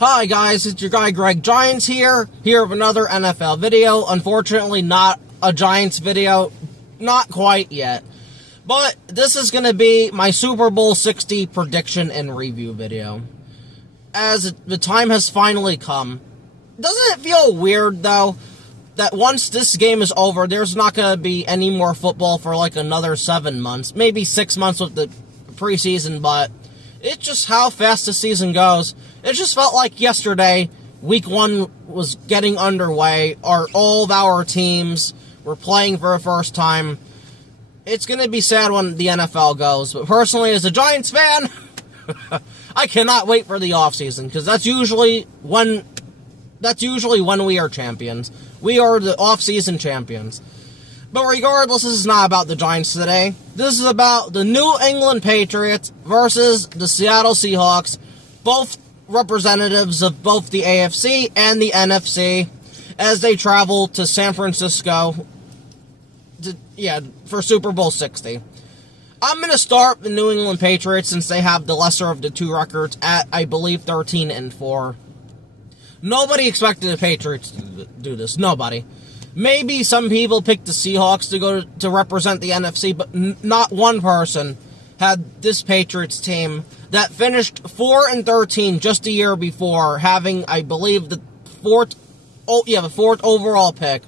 Hi guys, it's your guy Greg Giants here with another NFL video. Unfortunately, not a Giants video, not quite yet. But this is going to be my Super Bowl 60 prediction and review video. As the time has finally come. Doesn't it feel weird, though, that once this game is over, there's not going to be any more football for like another 7 months, maybe 6 months with the preseason, but it's just how fast the season goes. It just felt like yesterday, week 1 was getting underway, all of our teams were playing for the first time. It's going to be sad when the NFL goes, but personally, as a Giants fan, I cannot wait for the offseason, because that's usually when we are champions. We are the off-season champions. But regardless, this is not about the Giants today. This is about the New England Patriots versus the Seattle Seahawks, both representatives of both the AFC and the NFC, as they travel to San Francisco for Super Bowl 60. I'm going to start the New England Patriots since they have the lesser of the two records at, I believe, 13-4. Nobody expected the Patriots to do this. Nobody. Maybe some people picked the Seahawks to represent the NFC, but not one person had this Patriots team that finished 4-13 just a year before, having, I believe, the fourth overall pick.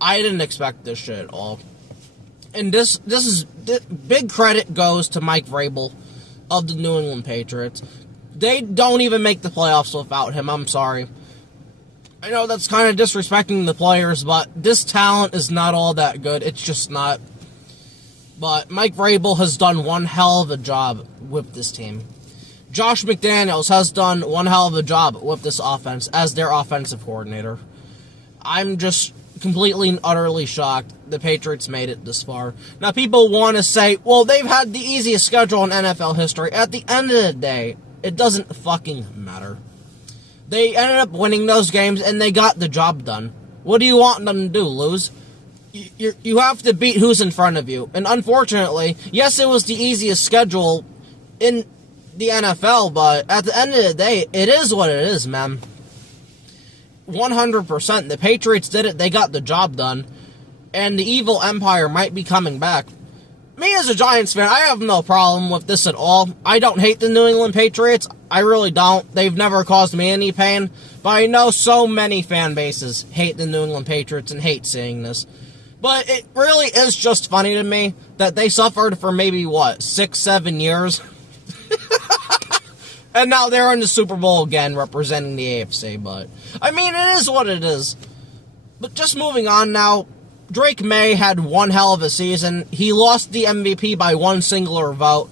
I didn't expect this shit at all. And this big credit goes to Mike Vrabel of the New England Patriots. They don't even make the playoffs without him. I'm sorry. I know that's kind of disrespecting the players, but this talent is not all that good. It's just not. But Mike Vrabel has done one hell of a job with this team. Josh McDaniels has done one hell of a job with this offense as their offensive coordinator. I'm just completely and utterly shocked the Patriots made it this far. Now, people want to say, well, they've had the easiest schedule in NFL history. At the end of the day, it doesn't fucking matter. They ended up winning those games, and they got the job done. What do you want them to do, lose? You have to beat who's in front of you. And unfortunately, yes, it was the easiest schedule in the NFL, but at the end of the day, it is what it is, man. 100%. The Patriots did it. They got the job done. And the evil empire might be coming back. Me as a Giants fan, I have no problem with this at all. I don't hate the New England Patriots. I really don't. They've never caused me any pain. But I know so many fan bases hate the New England Patriots and hate seeing this. But it really is just funny to me that they suffered for maybe, 6-7 years? And now they're in the Super Bowl again, representing the AFC, but I mean, it is what it is. But just moving on now, Drake May had one hell of a season. He lost the MVP by one singular vote.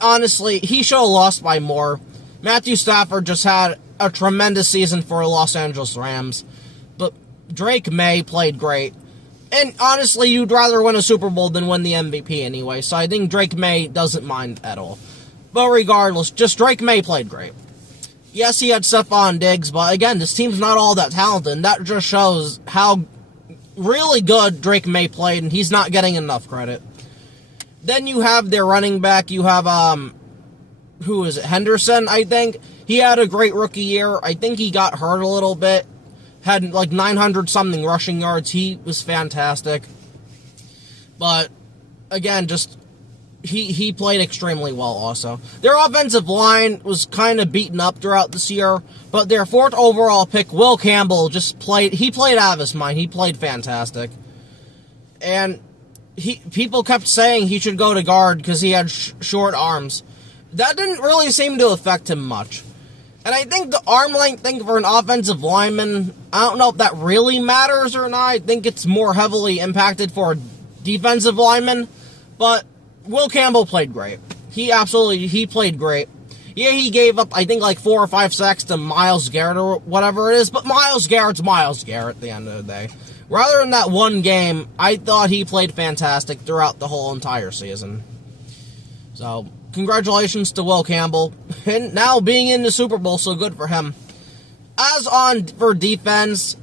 Honestly, he should have lost by more. Matthew Stafford just had a tremendous season for the Los Angeles Rams, but Drake May played great. And honestly, you'd rather win a Super Bowl than win the MVP anyway, so I think Drake May doesn't mind at all. But regardless, just Drake May played great. Yes, he had Stephon Diggs, but again, this team's not all that talented, and that just shows how really good Drake May played, and he's not getting enough credit. Then you have their running back, you have, who is it, Henderson, I think. He had a great rookie year. I think he got hurt a little bit. Had like 900-something rushing yards. He was fantastic. But, again, just he played extremely well also. Their offensive line was kind of beaten up throughout this year, but their fourth overall pick, Will Campbell, he played out of his mind. He played fantastic. And people kept saying he should go to guard because he had short arms. That didn't really seem to affect him much. And I think the arm length thing for an offensive lineman, I don't know if that really matters or not. I think it's more heavily impacted for a defensive lineman. But Will Campbell played great. He played great. Yeah, he gave up, I think, like 4 or 5 sacks to Myles Garrett or whatever it is. But Myles Garrett's Myles Garrett at the end of the day. Rather than that one game, I thought he played fantastic throughout the whole entire season. So, congratulations to Will Campbell. And now being in the Super Bowl, so good for him. For defense,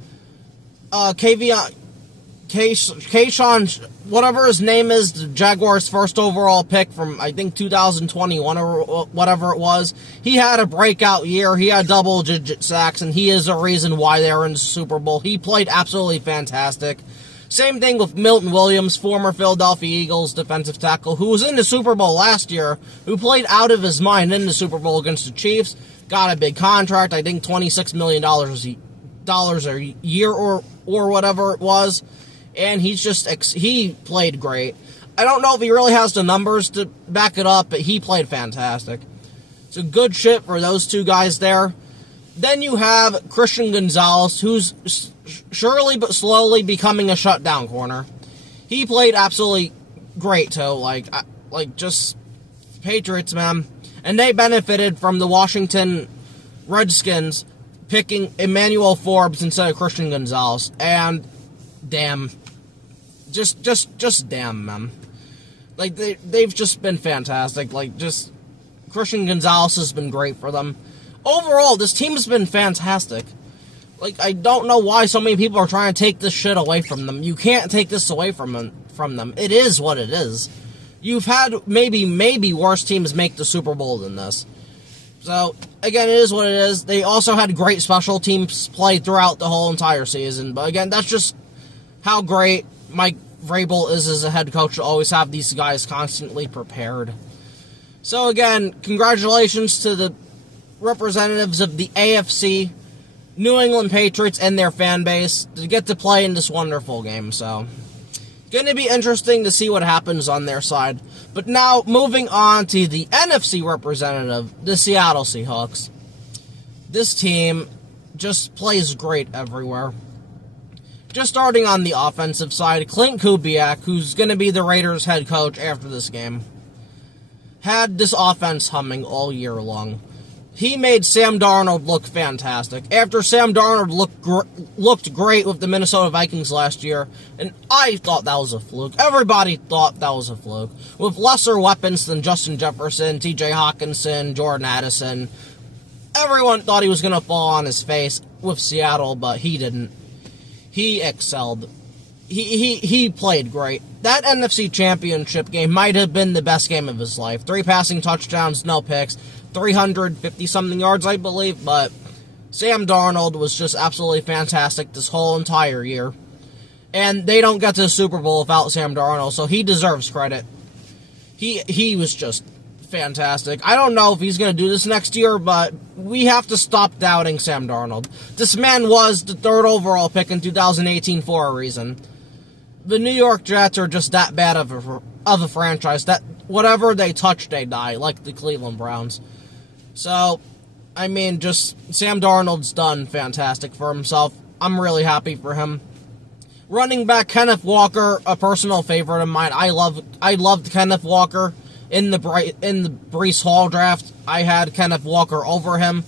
Kayshawn, whatever his name is, the Jaguars' first overall pick from, I think, 2021 or whatever it was, he had a breakout year. He had double-digit sacks, and he is a reason why they're in the Super Bowl. He played absolutely fantastic. Same thing with Milton Williams, former Philadelphia Eagles defensive tackle, who was in the Super Bowl last year, who played out of his mind in the Super Bowl against the Chiefs, got a big contract, I think $26 million a year or whatever it was. And he played great. I don't know if he really has the numbers to back it up, but he played fantastic. So good shit for those two guys there. Then you have Christian Gonzalez, who's surely but slowly becoming a shutdown corner. He played absolutely great, too. Like just Patriots, man. And they benefited from the Washington Redskins picking Emmanuel Forbes instead of Christian Gonzalez. And damn. Just damn, man. Like, they've just been fantastic. Like, just Christian Gonzalez has been great for them. Overall, this team has been fantastic. Like, I don't know why so many people are trying to take this shit away from them. You can't take this away from them. It is what it is. You've had maybe worse teams make the Super Bowl than this. So, again, it is what it is. They also had great special teams play throughout the whole entire season. But, again, that's just how great Mike Vrabel is as a head coach to always have these guys constantly prepared. So again, congratulations to the representatives of the AFC, New England Patriots, and their fan base to get to play in this wonderful game. So, going to be interesting to see what happens on their side. But now, moving on to the NFC representative, the Seattle Seahawks. This team just plays great everywhere. Just starting on the offensive side, Clint Kubiak, who's going to be the Raiders head coach after this game, had this offense humming all year long. He made Sam Darnold look fantastic. After Sam Darnold looked great with the Minnesota Vikings last year, and I thought that was a fluke. Everybody thought that was a fluke. With lesser weapons than Justin Jefferson, TJ Hawkinson, Jordan Addison, everyone thought he was going to fall on his face with Seattle, but he didn't. He excelled. He played great. That NFC Championship game might have been the best game of his life. 3 passing touchdowns, no picks, 350-something yards, I believe. But Sam Darnold was just absolutely fantastic this whole entire year. And they don't get to the Super Bowl without Sam Darnold, so he deserves credit. He was just fantastic. I don't know if he's going to do this next year, but we have to stop doubting Sam Darnold. This man was the 3rd overall pick in 2018 for a reason. The New York Jets are just that bad of a franchise that whatever they touch, they die, like the Cleveland Browns. So, I mean, just Sam Darnold's done fantastic for himself. I'm really happy for him. Running back Kenneth Walker, a personal favorite of mine. I loved Kenneth Walker. In the Breece Hall draft, I had Kenneth Walker over him.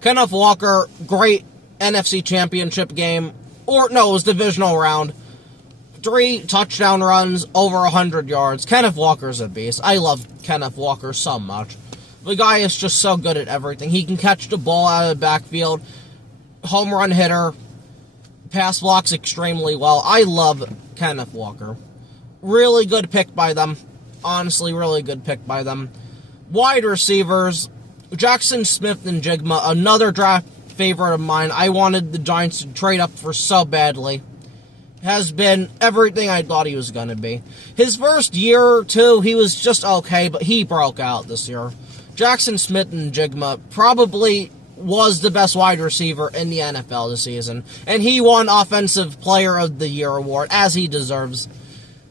Kenneth Walker, great NFC Championship game. It was divisional round. 3 touchdown runs, over 100 yards. Kenneth Walker's a beast. I love Kenneth Walker so much. The guy is just so good at everything. He can catch the ball out of the backfield. Home run hitter. Pass blocks extremely well. I love Kenneth Walker. Really good pick by them. Honestly, really good pick by them. Wide receivers, Jackson Smith and Jigma, another draft favorite of mine. I wanted the Giants to trade up for so badly. Has been everything I thought he was going to be. His first year or two, he was just okay, but he broke out this year. Jackson Smith and Jigma probably was the best wide receiver in the NFL this season, and he won Offensive Player of the Year award, as he deserves.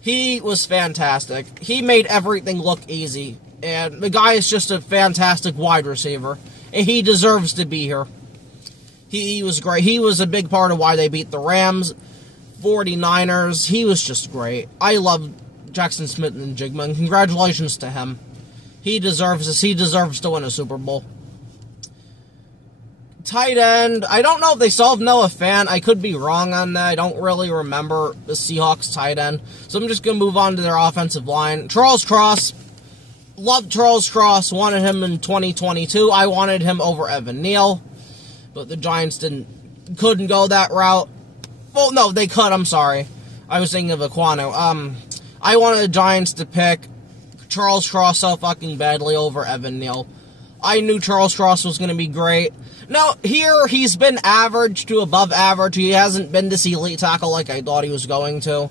He was fantastic. He made everything look easy. And the guy is just a fantastic wide receiver. And he deserves to be here. He was great. He was a big part of why they beat the Rams, 49ers. He was just great. I love Jackson Smith and Jigma. And congratulations to him. He deserves this. He deserves to win a Super Bowl. Tight end, I don't know if they still have Noah Fant. I could be wrong on that. I don't really remember the Seahawks tight end. So I'm just going to move on to their offensive line. Charles Cross, loved Charles Cross, wanted him in 2022. I wanted him over Evan Neal, but the Giants couldn't go that route. Well, no, they could, I'm sorry. I was thinking of Aquano. I wanted the Giants to pick Charles Cross so fucking badly over Evan Neal. I knew Charles Cross was going to be great. Now, here, he's been average to above average. He hasn't been this elite tackle like I thought he was going to.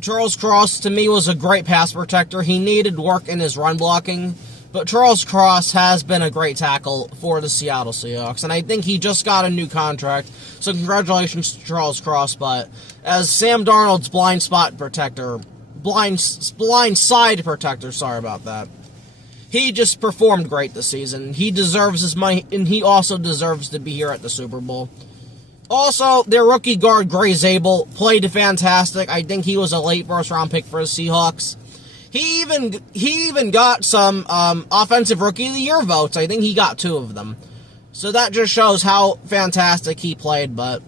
Charles Cross, to me, was a great pass protector. He needed work in his run blocking, but Charles Cross has been a great tackle for the Seattle Seahawks, and I think he just got a new contract, so congratulations to Charles Cross, but as Sam Darnold's blind side protector, sorry about that, he just performed great this season. He deserves his money, and he also deserves to be here at the Super Bowl. Also, their rookie guard, Gray Zabel, played fantastic. I think he was a late first-round pick for the Seahawks. He even got some Offensive Rookie of the Year votes. I think he got 2 of them. So that just shows how fantastic he played, but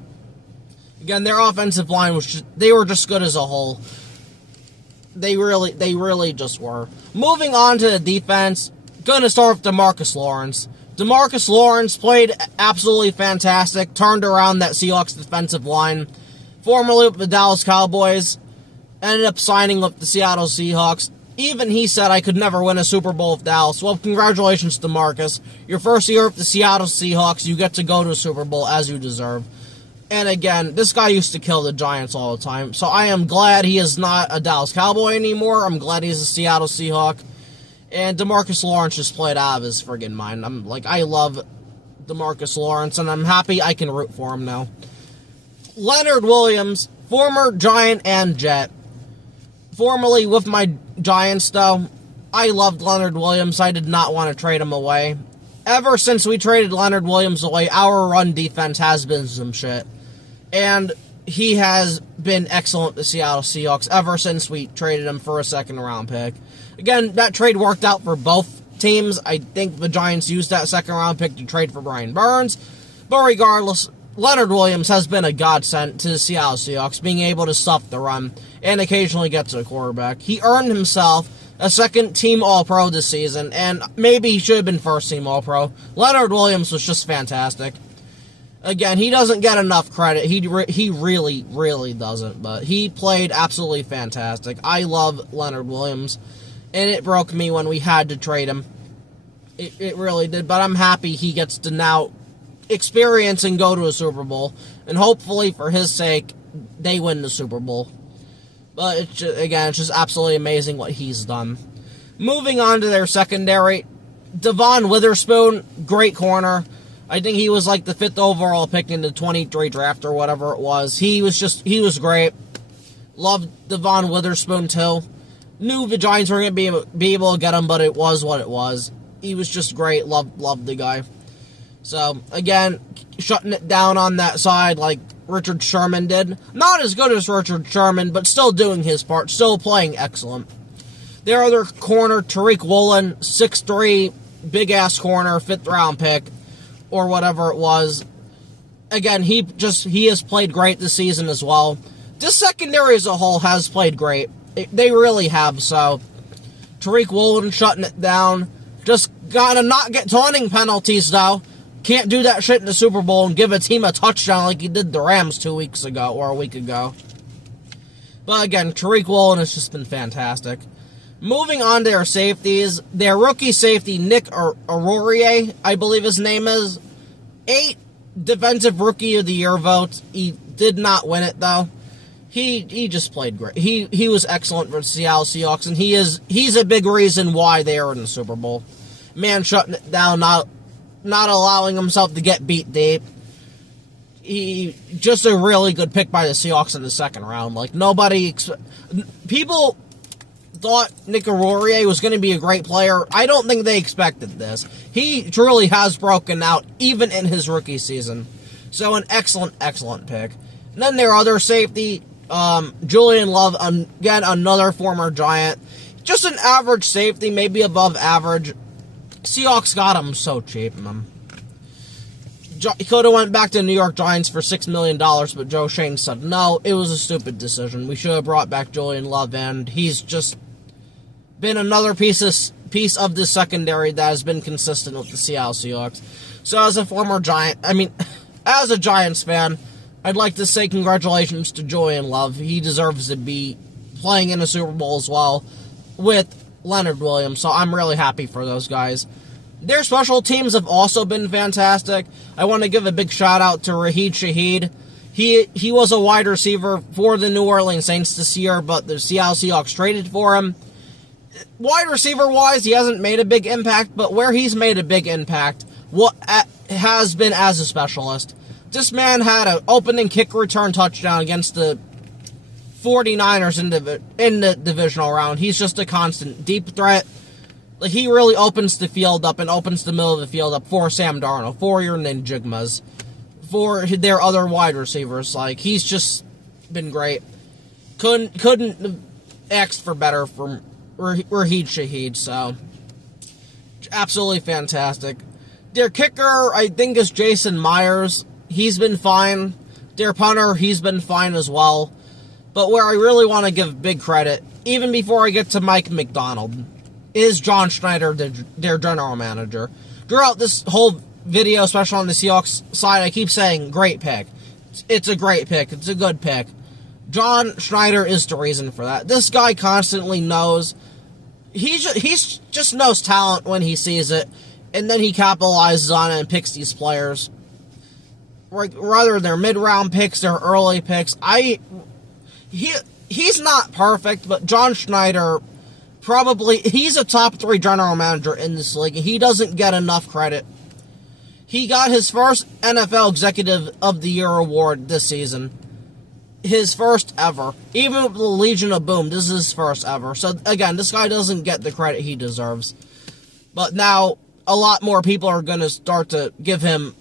again, their offensive line they were just good as a whole. They really just were. Moving on to the defense, gonna start with DeMarcus Lawrence. DeMarcus Lawrence played absolutely fantastic, turned around that Seahawks defensive line, formerly with the Dallas Cowboys, ended up signing with the Seattle Seahawks. Even he said, I could never win a Super Bowl with Dallas. Well, congratulations, DeMarcus. Your first year with the Seattle Seahawks, you get to go to a Super Bowl as you deserve. And again, this guy used to kill the Giants all the time, so I am glad he is not a Dallas Cowboy anymore. I'm glad he's a Seattle Seahawk. And DeMarcus Lawrence just played out of his friggin' mind. I love DeMarcus Lawrence, and I'm happy I can root for him now. Leonard Williams, former Giant and Jet. Formerly with my Giants, though, I loved Leonard Williams. I did not want to trade him away. Ever since we traded Leonard Williams away, our run defense has been some shit. And he has been excellent to Seattle Seahawks ever since we traded him for a second-round pick. Again, that trade worked out for both teams. I think the Giants used that second-round pick to trade for Brian Burns. But regardless, Leonard Williams has been a godsend to the Seattle Seahawks, being able to stuff the run and occasionally get to the quarterback. He earned himself a second-team All-Pro this season, and maybe he should have been first-team All-Pro. Leonard Williams was just fantastic. Again, he doesn't get enough credit. He really, really doesn't, but he played absolutely fantastic. I love Leonard Williams, and it broke me when we had to trade him. It really did, but I'm happy he gets to now experience and go to a Super Bowl, and hopefully, for his sake, they win the Super Bowl. But, it's just absolutely amazing what he's done. Moving on to their secondary, Devon Witherspoon, great corner. I think he was like the 5th overall pick in the 23 draft or whatever it was. He was great. Loved Devon Witherspoon too. Knew the Giants were going to be able to get him, but it was what it was. He was just great. Loved the guy. So, again, shutting it down on that side like Richard Sherman did. Not as good as Richard Sherman, but still doing his part. Still playing excellent. Their other corner, Tariq Woolen, 6'3", big-ass corner, 5th-round pick, or whatever it was. Again, he has played great this season as well. This secondary as a whole has played great. They really have, so Tariq Woolen shutting it down. Just gotta not get taunting penalties, though. Can't do that shit in the Super Bowl and give a team a touchdown like he did the Rams 2 weeks ago, or a week ago. But again, Tariq Woolen has just been fantastic. Moving on to their safeties, their rookie safety, Nick Arourier, I believe his name is, 8 Defensive Rookie of the Year votes. He did not win it, though. He just played great. He was excellent for the Seattle Seahawks, and he's a big reason why they are in the Super Bowl. Man shutting it down, not allowing himself to get beat deep. He just a really good pick by the Seahawks in the second round. Like, people thought Nick Arourier was going to be a great player. I don't think they expected this. He truly has broken out, even in his rookie season. So an excellent, excellent pick. And then their other safety, Julian Love, again, another former Giant. Just an average safety, maybe above average. Seahawks got him so cheap, man. He could have went back to the New York Giants for $6 million, but Joe Shane said, no, it was a stupid decision. We should have brought back Julian Love, and he's just been another piece of the secondary that has been consistent with the Seattle Seahawks. So as a former Giant, as a Giants fan, I'd like to say congratulations to Joy and Love. He deserves to be playing in a Super Bowl as well with Leonard Williams, so I'm really happy for those guys. Their special teams have also been fantastic. I want to give a big shout out to Raheed Shaheed. He was a wide receiver for the New Orleans Saints this year, but the Seattle Seahawks traded for him. Wide receiver-wise, he hasn't made a big impact, but where he's made a big impact has been as a specialist. This man had an opening kick return touchdown against the 49ers in the divisional round. He's just a constant deep threat. Like, he really opens the field up and opens the middle of the field up for Sam Darnold, for your Ninjigmas, for their other wide receivers. Like, he's just been great. Couldn't have asked for better from Raheed Shaheed, so absolutely fantastic. Their kicker, I think, is Jason Myers. He's been fine. Their punter, he's been fine as well. But where I really want to give big credit, even before I get to Mike McDonald, is John Schneider, their general manager. Throughout this whole video, especially on the Seahawks side, I keep saying, great pick. It's a great pick. It's a good pick. John Schneider is the reason for that. This guy constantly knows. He just knows talent when he sees it, and then he capitalizes on it and picks these players. Whether they're mid-round picks or early picks, he's not perfect, but John Schneider he's a top 3 general manager in this league, and he doesn't get enough credit. He got his first NFL Executive of the Year award this season. His first ever. Even with the Legion of Boom, this is his first ever. So, again, this guy doesn't get the credit he deserves. But now, a lot more people are going to start to give him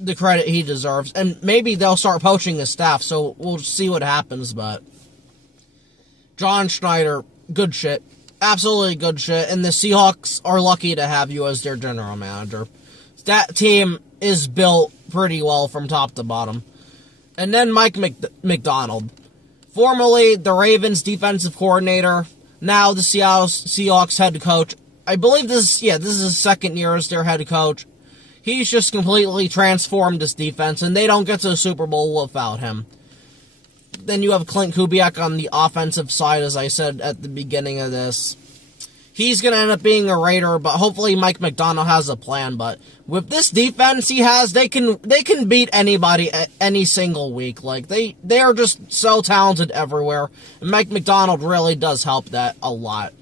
the credit he deserves. And maybe they'll start poaching his staff, so we'll see what happens. But John Schneider, good shit. Absolutely good shit. And the Seahawks are lucky to have you as their general manager. That team is built pretty well from top to bottom. And then Mike McDonald, formerly the Ravens defensive coordinator, now the Seattle Seahawks head coach. I believe this is his second year as their head coach. He's just completely transformed this defense, and they don't get to the Super Bowl without him. Then you have Clint Kubiak on the offensive side, as I said at the beginning of this. He's going to end up being a Raider, but hopefully Mike McDonald has a plan. But with this defense he has, they can beat anybody any single week. Like, they are just so talented everywhere. And Mike McDonald really does help that a lot.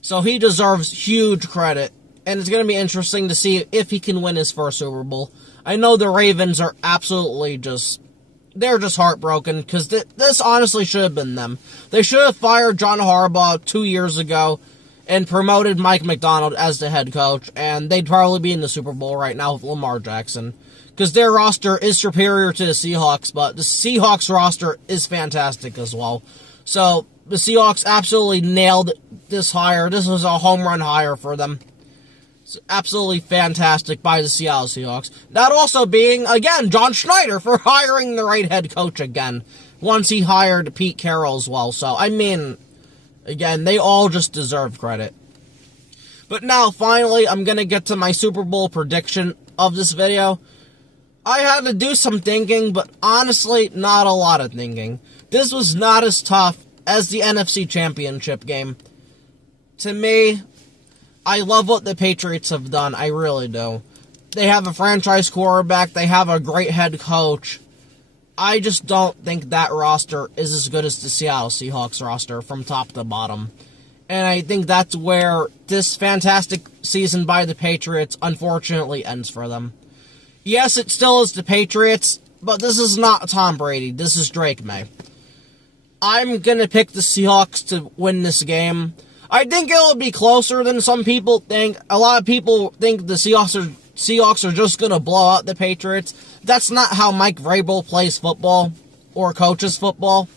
So he deserves huge credit. And it's going to be interesting to see if he can win his first Super Bowl. I know the Ravens are absolutely they're just heartbroken, because this honestly should have been them. They should have fired John Harbaugh 2 years ago and promoted Mike McDonald as the head coach, and they'd probably be in the Super Bowl right now with Lamar Jackson. Because their roster is superior to the Seahawks, but the Seahawks roster is fantastic as well. So, the Seahawks absolutely nailed this hire. This was a home run hire for them. It's absolutely fantastic by the Seattle Seahawks. That also being, again, John Schneider for hiring the right head coach again. Once he hired Pete Carroll as well. So, I mean, again, they all just deserve credit. But now, finally, I'm going to get to my Super Bowl prediction of this video. I had to do some thinking, but honestly, not a lot of thinking. This was not as tough as the NFC Championship game. To me, I love what the Patriots have done. I really do. They have a franchise quarterback. They have a great head coach. I just don't think that roster is as good as the Seattle Seahawks roster from top to bottom. And I think that's where this fantastic season by the Patriots unfortunately ends for them. Yes, it still is the Patriots, but this is not Tom Brady. This is Drake May. I'm going to pick the Seahawks to win this game. I think it'll be closer than some people think. A lot of people think the Seahawks are just going to blow out the Patriots. That's not how Mike Vrabel plays football or coaches football.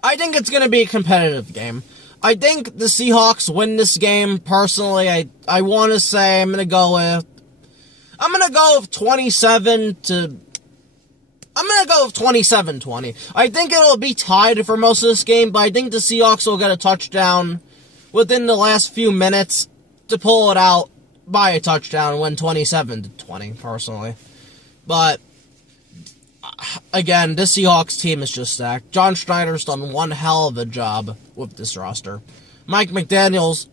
I think it's going to be a competitive game. I think the Seahawks win this game. Personally, I want to say I'm going to go with 27-20. I think it'll be tied for most of this game, but I think the Seahawks will get a touchdown within the last few minutes to pull it out by a touchdown and win 27-20, personally. But again, this Seahawks team is just stacked. John Schneider's done one hell of a job with this roster. Mike McDonald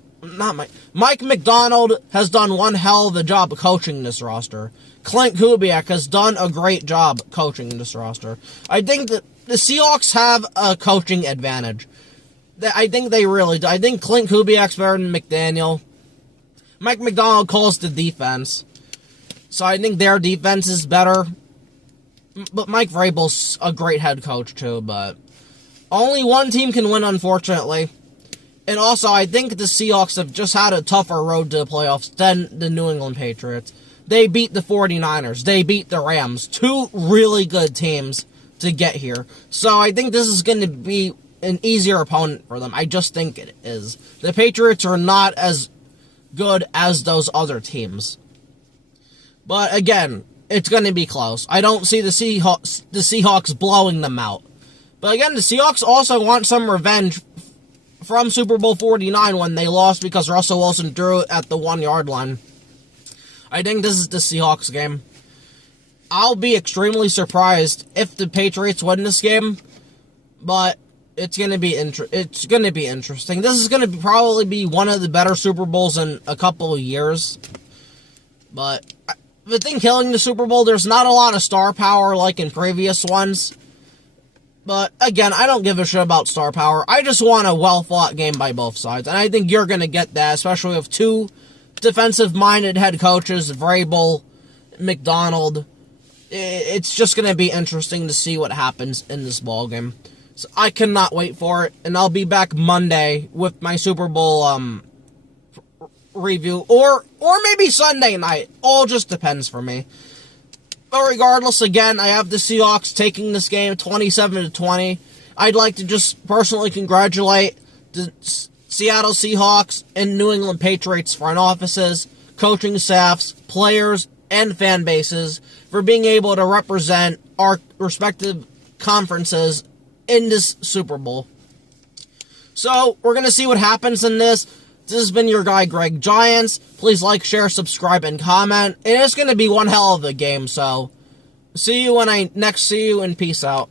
has done one hell of a job coaching this roster. Clint Kubiak has done a great job coaching this roster. I think that the Seahawks have a coaching advantage. I think they really do. I think Clint Kubiak's better than McDaniel. Mike McDonald calls the defense. So I think their defense is better. But Mike Vrabel's a great head coach too, but only one team can win, unfortunately. And also, I think the Seahawks have just had a tougher road to the playoffs than the New England Patriots. They beat the 49ers. They beat the Rams. Two really good teams to get here. So I think this is going to be an easier opponent for them. I just think it is. The Patriots are not as good as those other teams. But again, it's going to be close. I don't see the Seahawks blowing them out. But again, the Seahawks also want some revenge from Super Bowl 49 when they lost because Russell Wilson threw it at the 1-yard line. I think this is the Seahawks game. I'll be extremely surprised if the Patriots win this game, but it's going to be interesting. This is going to probably be one of the better Super Bowls in a couple of years. But the thing killing the Super Bowl, there's not a lot of star power like in previous ones. But, again, I don't give a shit about star power. I just want a well-fought game by both sides. And I think you're going to get that, especially with two defensive-minded head coaches, Vrabel, McDonald. It's just going to be interesting to see what happens in this ballgame. So I cannot wait for it. And I'll be back Monday with my Super Bowl review. Or maybe Sunday night. All just depends for me. But regardless, again, I have the Seahawks taking this game 27-20. I'd like to just personally congratulate the Seattle Seahawks and New England Patriots front offices, coaching staffs, players, and fan bases for being able to represent our respective conferences in this Super Bowl. So, we're going to see what happens in this. This has been your guy, Greg Giants. Please like, share, subscribe, and comment. It is going to be one hell of a game, so see you when I next see you, and peace out.